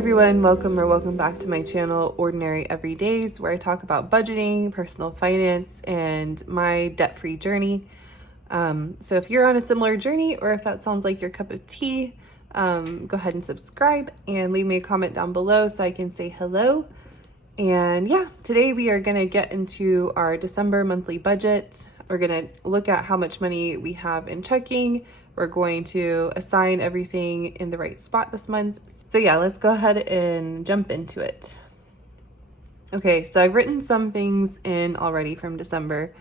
everyone, welcome back to my channel, Ordinary Everydays, where I talk about budgeting, personal finance, and my debt-free journey. So if you're on a similar journey, or if that sounds like your cup of tea, go ahead and subscribe and leave me a comment down below so I can say hello. And yeah, today we are gonna get into our December monthly budget. We're gonna look at how much money we have in checking. We're going to assign everything in the right spot this month. So yeah, let's go ahead and jump into it. Okay, so I've written some things in already from December,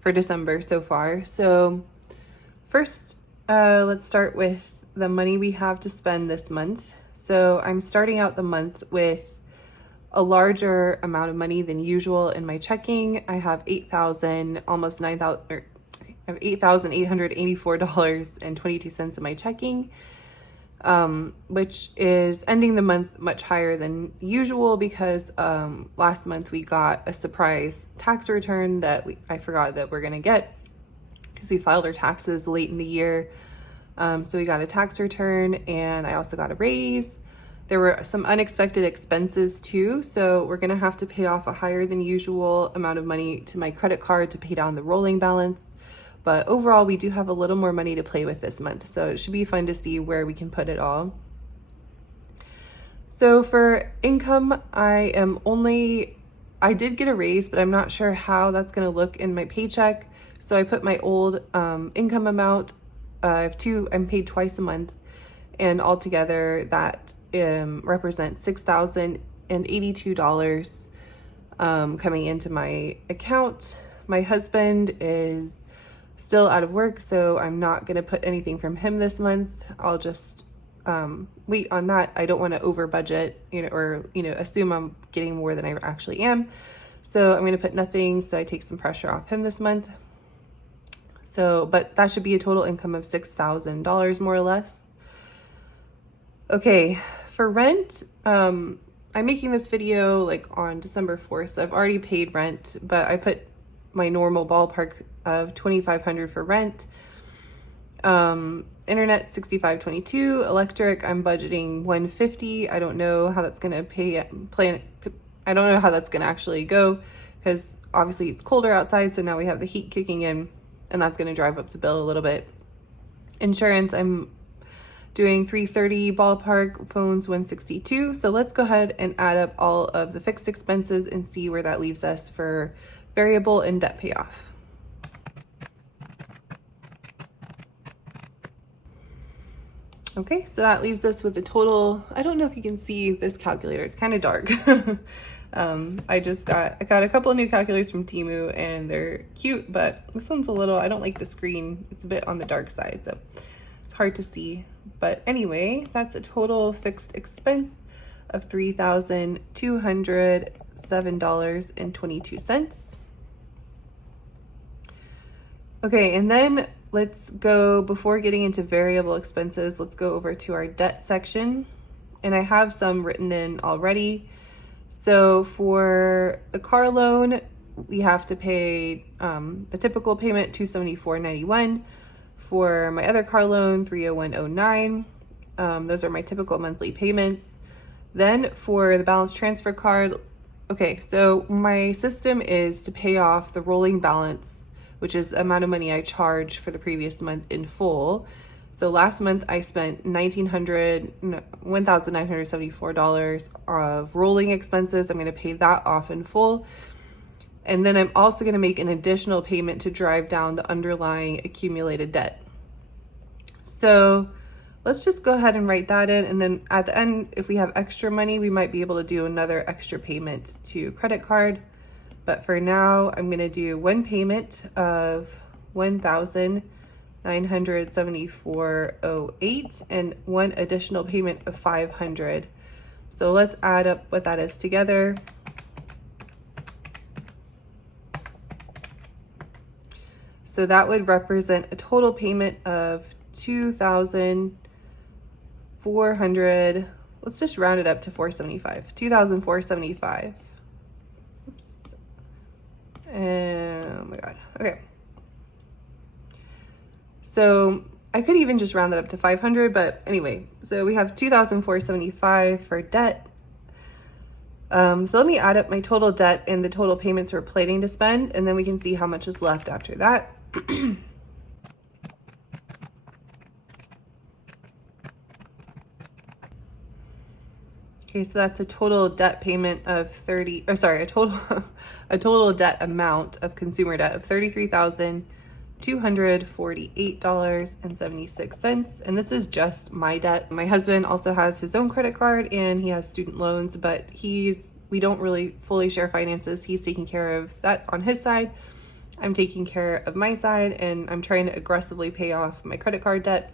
for December so far. So first, let's start with the money we have to spend this month. So I'm starting out the month with a larger amount of money than usual in my checking. I have $8,884.22 in my checking, which is ending the month much higher than usual because last month we got a surprise tax return that I forgot that we're gonna get because we filed our taxes late in the year. So we got a tax return and I also got a raise. There were some unexpected expenses too, so we're gonna have to pay off a higher than usual amount of money to my credit card to pay down the rolling balance. But overall, we do have a little more money to play with this month, so it should be fun to see where we can put it all. So for income, I did get a raise, but I'm not sure how that's gonna look in my paycheck. So I put my old income amount. I'm paid twice a month, and altogether that represents $6,082 coming into my account. My husband is still out of work, so I'm not gonna put anything from him this month. I'll just wait on that. I don't want to over budget, or assume I'm getting more than I actually am. So I'm gonna put nothing, so I take some pressure off him this month. So, but that should be a total income of $6,000 more or less. Okay, for rent, I'm making this video like on December 4th, so I've already paid rent, but I put my normal ballpark of $2,500 for rent. Internet $65.22, electric I'm budgeting $150. I don't know how that's gonna I don't know how that's gonna actually go because obviously it's colder outside, so now we have the heat kicking in and that's gonna drive up the bill a little bit. Insurance, I'm doing $330 ballpark, phones $162. So let's go ahead and add up all of the fixed expenses and see where that leaves us for variable and debt payoff. Okay, so that leaves us with a total, I don't know if you can see this calculator, it's kind of dark. I got a couple of new calculators from Temu and they're cute, but this one's I don't like the screen. It's a bit on the dark side, so it's hard to see. But anyway, that's a total fixed expense of $3,207.22. Okay, and then let's go, before getting into variable expenses, let's go over to our debt section. And I have some written in already. So for the car loan, we have to pay the typical payment, $274.91. For my other car loan, $301.09. Those are my typical monthly payments. Then for the balance transfer card, okay, so my system is to pay off the rolling balance, which is the amount of money I charged for the previous month in full. So last month I spent $1,974 of rolling expenses. I'm gonna pay that off in full. And then I'm also gonna make an additional payment to drive down the underlying accumulated debt. So let's just go ahead and write that in. And then at the end, if we have extra money, we might be able to do another extra payment to credit card. But for now, I'm gonna do one payment of $1,974.08 and one additional payment of $500. So let's add up what that is together. So that would represent a total payment of $2,400. Let's just round it up to $475. $2,475. Oops. Oh my God. Okay. So I could even just round that up to 500, but anyway, so we have 2,475 for debt. So let me add up my total debt and the total payments we're planning to spend, and then we can see how much is left after that. Okay, so that's a total debt payment of a total debt amount of consumer debt of $33,248.76. And this is just my debt. My husband also has his own credit card and he has student loans, but we don't really fully share finances. He's taking care of that on his side. I'm taking care of my side, and I'm trying to aggressively pay off my credit card debt.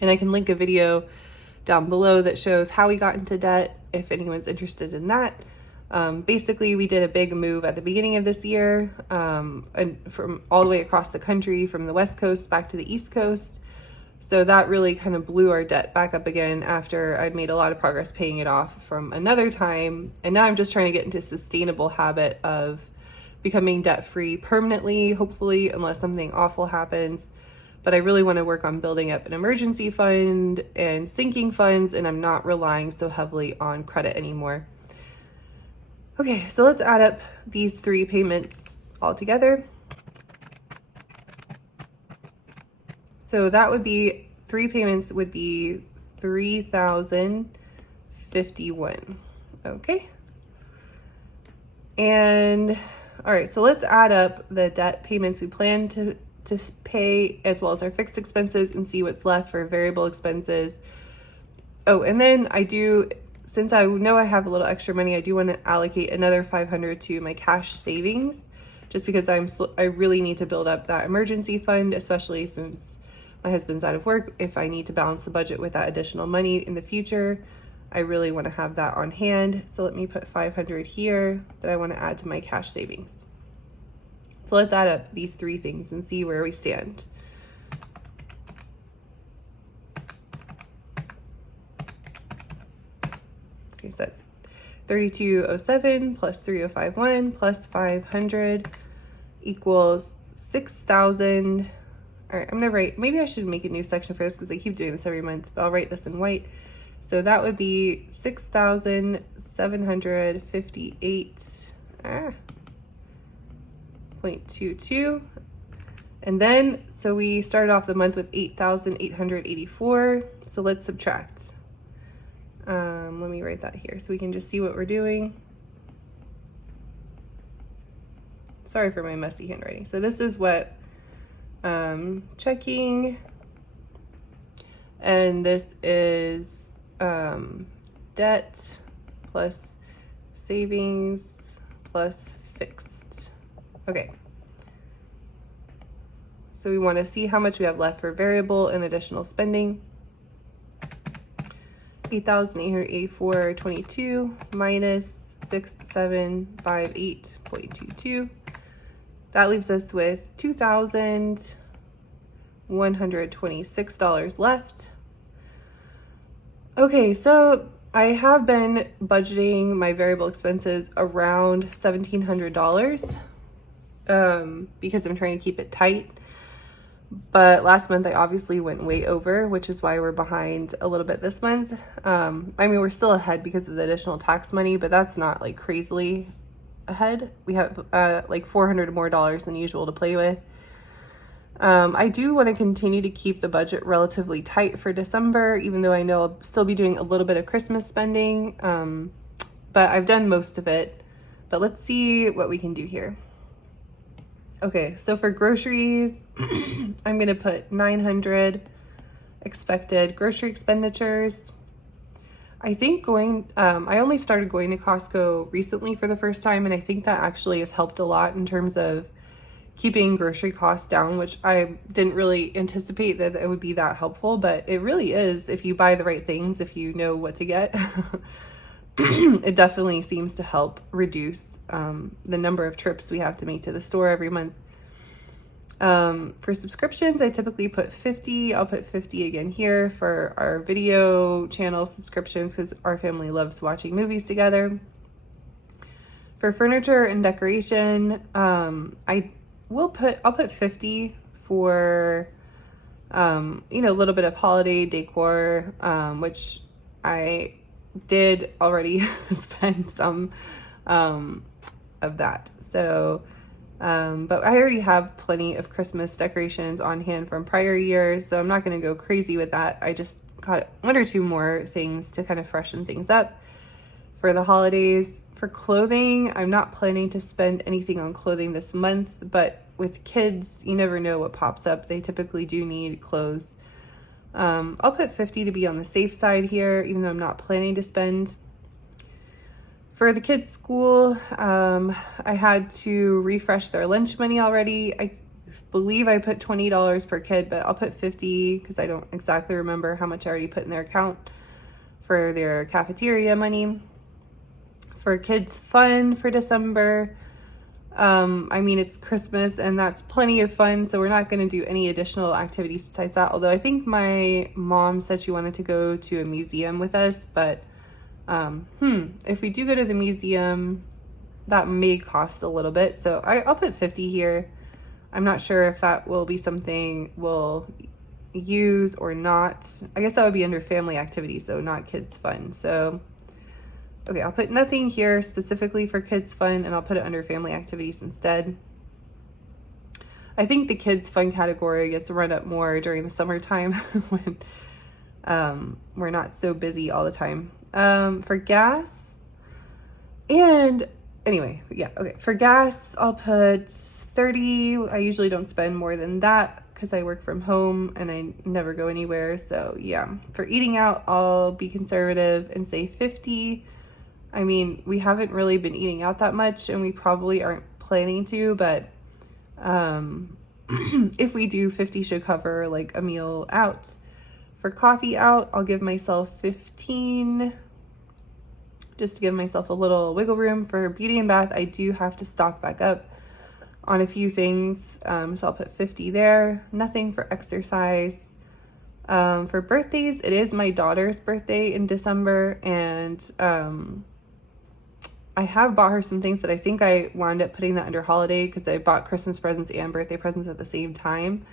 And I can link a video down below that shows how we got into debt if anyone's interested in that. Basically, we did a big move at the beginning of this year, and from all the way across the country, from the West Coast back to the East Coast. So that really kind of blew our debt back up again after I'd made a lot of progress paying it off from another time. And now I'm just trying to get into a sustainable habit of becoming debt-free permanently, hopefully, unless something awful happens. But I really want to work on building up an emergency fund and sinking funds, and I'm not relying so heavily on credit anymore. Okay, so let's add up these three payments all together. So that would be, three payments would be $3,051. Okay. And all right, so let's add up the debt payments we plan to pay, as well as our fixed expenses, and see what's left for variable expenses. Oh, and then since I know I have a little extra money, I do want to allocate another $500 to my cash savings, just because I really need to build up that emergency fund, especially since my husband's out of work. If I need to balance the budget with that additional money in the future, I really want to have that on hand. So let me put 500 here that I want to add to my cash savings. So let's add up these three things and see where we stand. Okay, so that's 3207 plus 3051 plus 500 equals 6,000. All right, I'm gonna write, maybe I should make a new section for this because I keep doing this every month, but I'll write this in white. So that would be 6,758.22. And then, so we started off the month with 8,884. So let's subtract. Let me write that here so we can just see what we're doing. Sorry for my messy handwriting. So this is what checking, and this is debt plus savings plus fixed. Okay. So we want to see how much we have left for variable and additional spending. 8,884.22 minus 6,758.22. That leaves us with $2,126 left. Okay, so I have been budgeting my variable expenses around $1,700 because I'm trying to keep it tight. But last month I obviously went way over, which is why we're behind a little bit this month. I mean, we're still ahead because of the additional tax money, but that's not like crazily ahead. We have like $400 more than usual to play with. I do want to continue to keep the budget relatively tight for December, even though I know I'll still be doing a little bit of Christmas spending. But I've done most of it. But let's see what we can do here. Okay, so for groceries, I'm going to put 900 expected grocery expenditures. I think I only started going to Costco recently for the first time, and I think that actually has helped a lot in terms of keeping grocery costs down, which I didn't really anticipate that it would be that helpful, but it really is if you buy the right things, if you know what to get. It definitely seems to help reduce the number of trips we have to make to the store every month. For subscriptions, I typically put 50. I'll put 50 again here for our video channel subscriptions because our family loves watching movies together. For furniture and decoration, I'll put 50 for A little bit of holiday decor, which I did already spend some of that. So, but I already have plenty of Christmas decorations on hand from prior years, so I'm not going to go crazy with that. I just got one or two more things to kind of freshen things up for the holidays. For clothing, I'm not planning to spend anything on clothing this month, but with kids, you never know what pops up. They typically do need clothes. I'll put 50 to be on the safe side here, even though I'm not planning to spend. For the kids' school, I had to refresh their lunch money already. I believe I put $20 per kid, but I'll put 50 because I don't exactly remember how much I already put in their account for their cafeteria money. For kids' fun for December, it's Christmas and that's plenty of fun, so we're not going to do any additional activities besides that. Although I think my mom said she wanted to go to a museum with us, but if we do go to the museum, that may cost a little bit. So I'll put 50 here. I'm not sure if that will be something we'll use or not. I guess that would be under family activities, though, not kids' fun. So okay, I'll put nothing here specifically for kids' fun, and I'll put it under family activities instead. I think the kids' fun category gets run up more during the summertime when we're not so busy all the time. For gas, and anyway, yeah, okay. For gas, I'll put 30. I usually don't spend more than that because I work from home and I never go anywhere. So yeah, for eating out, I'll be conservative and say 50. We haven't really been eating out that much and we probably aren't planning to, but if we do, 50 should cover like a meal out. For coffee out, I'll give myself 15 just to give myself a little wiggle room. For beauty and bath, I do have to stock back up on a few things, so I'll put 50 there. Nothing for exercise. For birthdays, it is my daughter's birthday in December, and I have bought her some things, but I think I wound up putting that under holiday because I bought Christmas presents and birthday presents at the same time.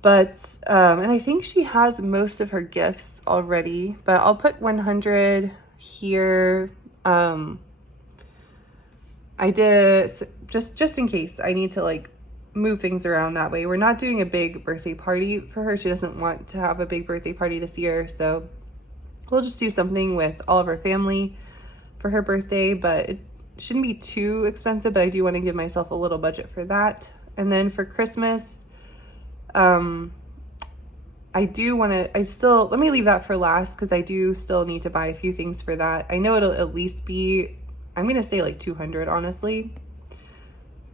But, and I think she has most of her gifts already, but I'll put 100 here. I did, just in case I need to like move things around that way. We're not doing a big birthday party for her. She doesn't want to have a big birthday party this year. So we'll just do something with all of our family for her birthday, but it shouldn't be too expensive, but I do want to give myself a little budget for that. And then for Christmas, let me leave that for last because I do still need to buy a few things for that. I know it'll at least be, I'm going to say like 200, honestly,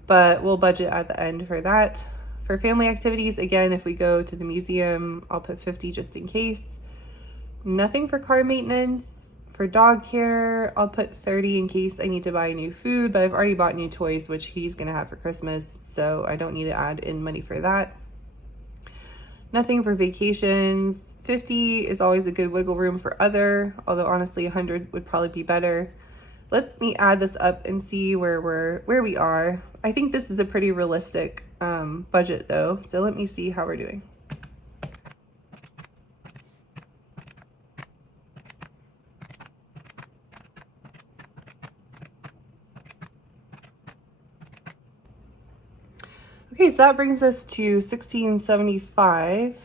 but we'll budget at the end for that. For family activities, again, if we go to the museum, I'll put 50 just in case. Nothing for car maintenance. For dog care, I'll put 30 in case I need to buy new food, but I've already bought new toys, which he's going to have for Christmas, so I don't need to add in money for that. Nothing for vacations. 50 is always a good wiggle room for other, although honestly 100 would probably be better. Let me add this up and see where we are. I think this is a pretty realistic budget though, so let me see how we're doing. Okay, so that brings us to 1675.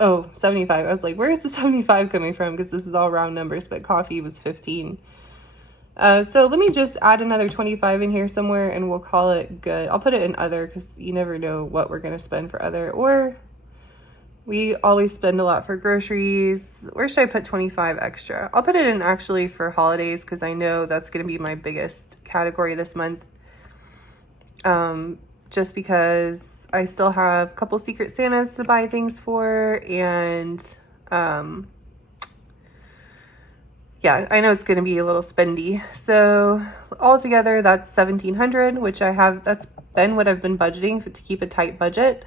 Oh, 75. I was like, where's the 75 coming from? Because this is all round numbers, but coffee was 15. So let me just add another 25 in here somewhere and we'll call it good. I'll put it in other because you never know what we're going to spend for other, or we always spend a lot for groceries. Where should I put 25 extra? I'll put it in actually for holidays because I know that's going to be my biggest category this month. Just because I still have a couple Secret Santas to buy things for, and yeah, I know it's going to be a little spendy. So altogether, that's 1,700, which that's been what I've been budgeting to keep a tight budget.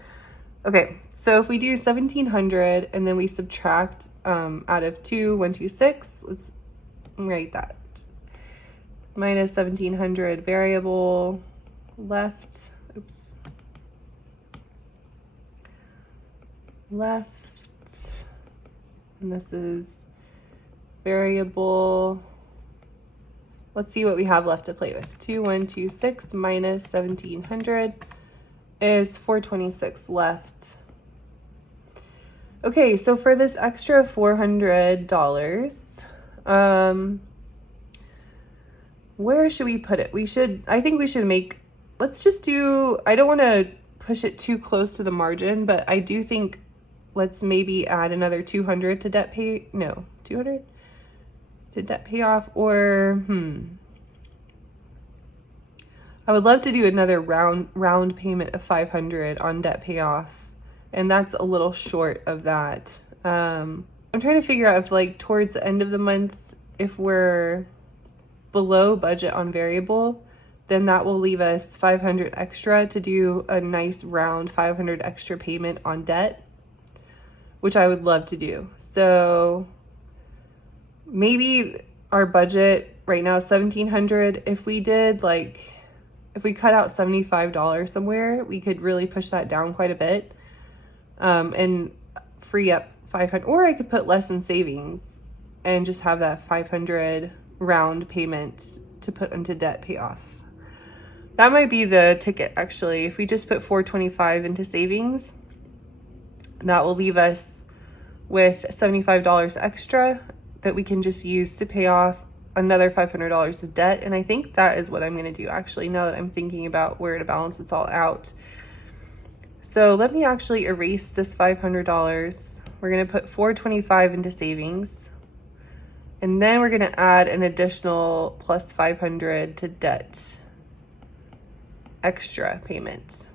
Okay, so if we do 1,700 and then we subtract out of 126, let's write that. Minus 1,700 variable left. Oops. left. And this is variable. Let's see what we have left to play with. 2126 minus 1700 is 426 left. Okay, so for this extra $400, where should we put it? I think we should let's just do, I don't want to push it too close to the margin, but I do think let's maybe add another 200 to 200 to debt payoff, or I would love to do another round payment of 500 on debt payoff, and that's a little short of that. I'm trying to figure out if, like, towards the end of the month, if we're below budget on variable, then that will leave us 500 extra to do a nice round 500 extra payment on debt, which I would love to do. So maybe our budget right now is 1,700. If we did, like, if we cut out $75 somewhere, we could really push that down quite a bit, and free up 500. Or I could put less in savings and just have that 500 round payment to put into debt payoff. That might be the ticket, actually. If we just put 425 into savings, that will leave us with $75 extra that we can just use to pay off another $500 of debt. And I think that is what I'm going to do, actually, now that I'm thinking about where to balance this all out. So let me actually erase this $500. We're going to put 425 into savings, and then we're going to add an additional plus 500 to debt extra payment.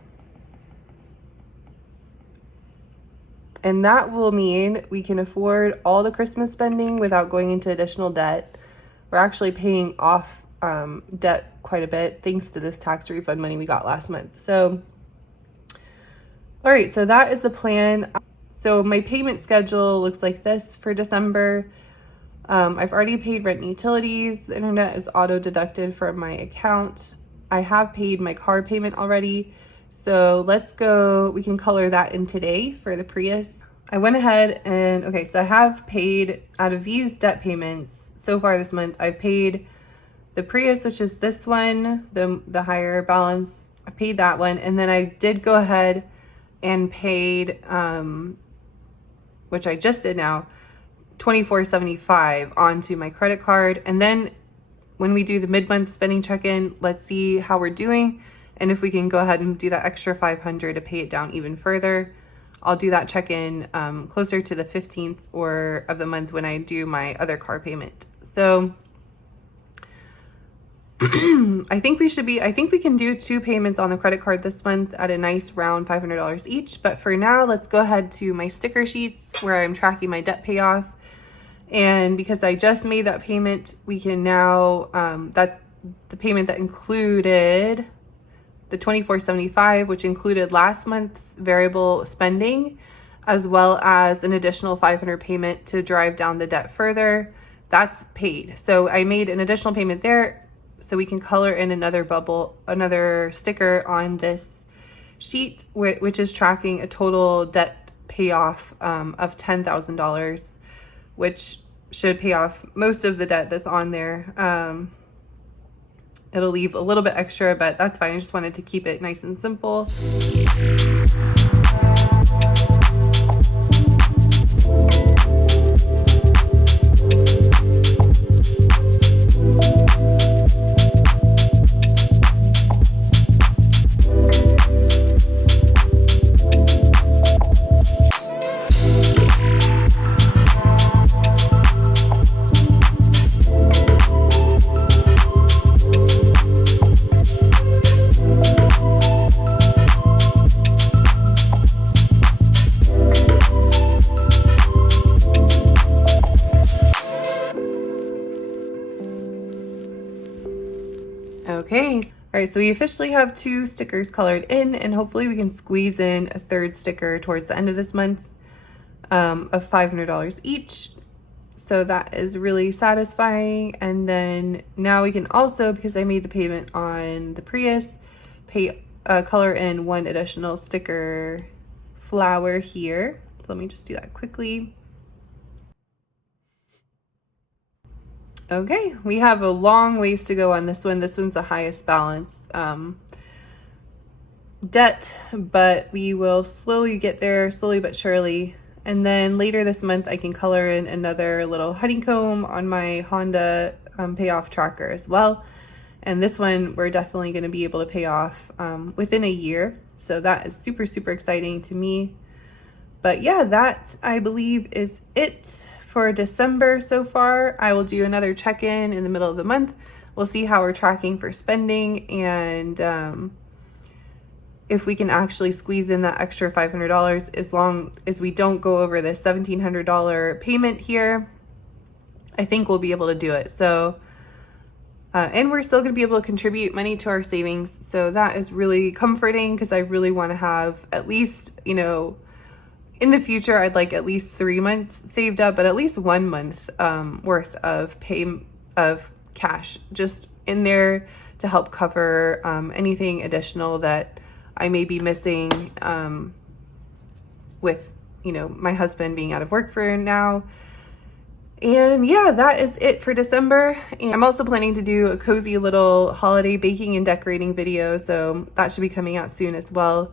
And that will mean we can afford all the Christmas spending without going into additional debt. We're actually paying off debt quite a bit thanks to this tax refund money we got last month. So, all right, so that is the plan. So my payment schedule looks like this for December. I've already paid rent and utilities. The internet is auto deducted from my account. I have paid my car payment already. So let's go, we can color that in today for the Prius. I went ahead and, okay, so I have paid out of these debt payments so far this month. I've paid the Prius, which is this one, the higher balance. I paid that one. And then I did go ahead and paid, which I just did now, $24.75 onto my credit card. And then when we do the mid-month spending check-in, let's see how we're doing. And if we can go ahead and do that extra 500 to pay it down even further. I'll do that check-in closer to the 15th of the month when I do my other car payment. So I think we can do 2 payments on the credit card this month at a nice round $500 each. But for now, let's go ahead to my sticker sheets where I'm tracking my debt payoff. And because I just made that payment, we can now, that's the payment that included the $24.75, which included last month's variable spending, as well as an additional 500 payment to drive down the debt further. That's paid. So I made an additional payment there, so we can color in another sticker on this sheet, which is tracking a total debt payoff of $10,000, which should pay off most of the debt that's on there. It'll leave a little bit extra, but that's fine. I just wanted to keep it nice and simple. Okay, all right, so we officially have 2 stickers colored in, and hopefully we can squeeze in a 3rd sticker towards the end of this month of $500 each. So that is really satisfying. And then now we can also, because I made the payment on the Prius, color in 1 additional sticker flower here. Let me just do that quickly. Okay, we have a long ways to go on this one. This one's the highest balance debt, but we will slowly get there, slowly but surely. And then later this month, I can color in another little honeycomb on my Honda payoff tracker as well. And this one, we're definitely going to be able to pay off within a year. So that is super, super exciting to me. But yeah, that I believe is it for December so far. I will do another check-in in the middle of the month. We'll see how we're tracking for spending and if we can actually squeeze in that extra $500 as long as we don't go over this $1,700 payment here. I think we'll be able to do it. So, and we're still going to be able to contribute money to our savings. So that is really comforting because I really want to have at least, you know, in the future, I'd like at least 3 months saved up, but at least 1 month worth of cash just in there to help cover anything additional that I may be missing with, you know, my husband being out of work for now. And yeah, that is it for December. And I'm also planning to do a cozy little holiday baking and decorating video, so that should be coming out soon as well.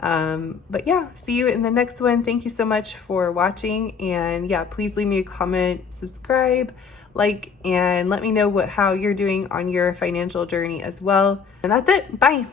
But yeah, see you in the next one. Thank you so much for watching, and yeah, please leave me a comment, subscribe, like, and let me know how you're doing on your financial journey as well. And that's it. Bye.